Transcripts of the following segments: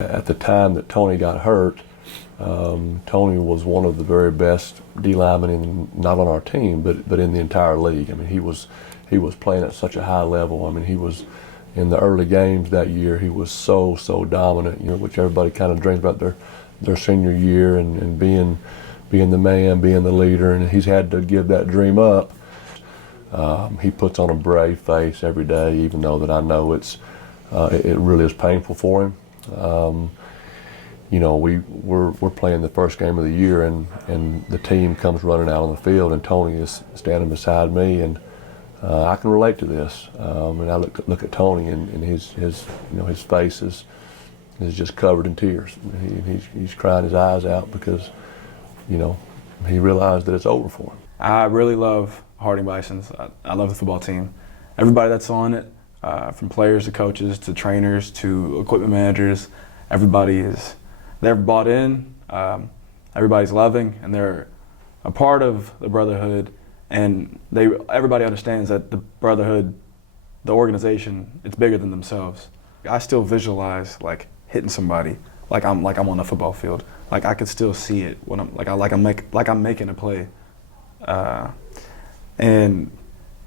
At the time that Toni got hurt, Toni was one of the very best D linemen, not on our team, but in the entire league. I mean, he was playing at such a high level. I mean, he was in the early games that year. He was so dominant. You know, which everybody kind of dreams about their senior year and being the man, being the leader, and he's had to give that dream up. He puts on a brave face every day, even though that I know it really is painful for him. You know, we're playing the first game of the year, and the team comes running out on the field, and Toni is standing beside me, and I can relate to this. And I look at Toni, and his face is just covered in tears. He's crying his eyes out because, you know, he realized that it's over for him. I really love Harding Bisons. I love the football team. Everybody that's on it, from players to coaches to trainers to equipment managers, they're bought in, everybody's loving, and they're a part of the brotherhood, and everybody understands that the brotherhood, the organization, it's bigger than themselves. I still visualize like hitting somebody like I'm on the football field. Like I could still see it when I'm making a play. And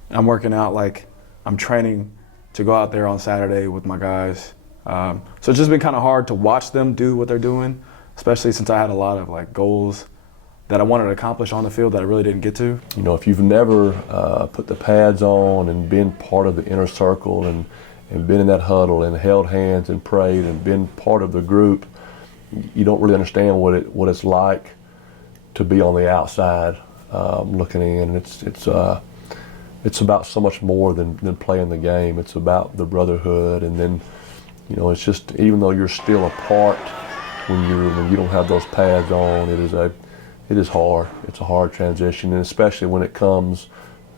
I'm working out, like I'm training to go out there on Saturday with my guys. So it's just been kind of hard to watch them do what they're doing, especially since I had a lot of like goals that I wanted to accomplish on the field that I really didn't get to. You know, if you've never put the pads on and been part of the inner circle and been in that huddle and held hands and prayed and been part of the group, you don't really understand what it's like to be on the outside looking in. It's about so much more than playing the game. It's about the brotherhood, and then, you know, it's just, even though you're still apart when you don't have those pads on, it is hard. It's a hard transition, and especially when it comes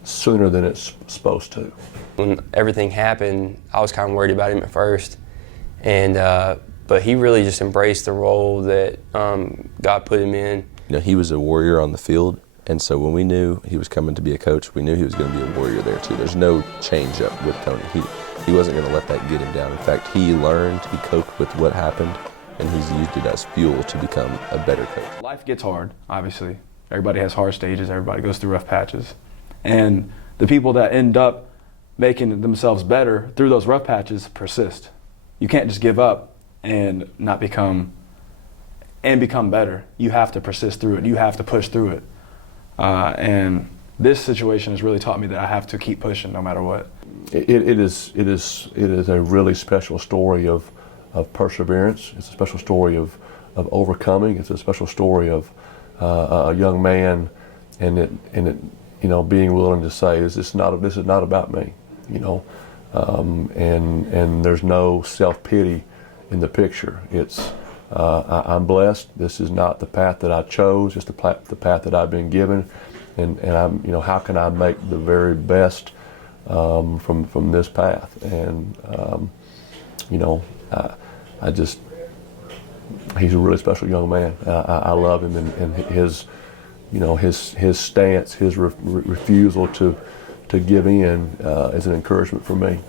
sooner than it's supposed to. When everything happened, I was kind of worried about him at first, and but he really just embraced the role that God put him in. You know, he was a warrior on the field, and so when we knew he was coming to be a coach, we knew he was going to be a warrior there too. There's no change up with Toni. He wasn't going to let that get him down. In fact, he coped with what happened, and he's used it as fuel to become a better coach. Life gets hard, obviously. Everybody has hard stages, everybody goes through rough patches. And the people that end up making themselves better through those rough patches persist. You can't just give up and not become better. You have to persist through it. You have to push through it. And this situation has really taught me that I have to keep pushing no matter what. It is a really special story of perseverance. It's a special story of overcoming. It's a special story of a young man and it you know, being willing to say, this is not about me, you know, and there's no self-pity in the picture. It's I'm blessed. This is not the path that I chose. It's the path that I've been given, and I'm, you know, how can I make the very best from this path? And you know, he's a really special young man. I love him, and his, you know, his stance, his refusal to give in is an encouragement for me.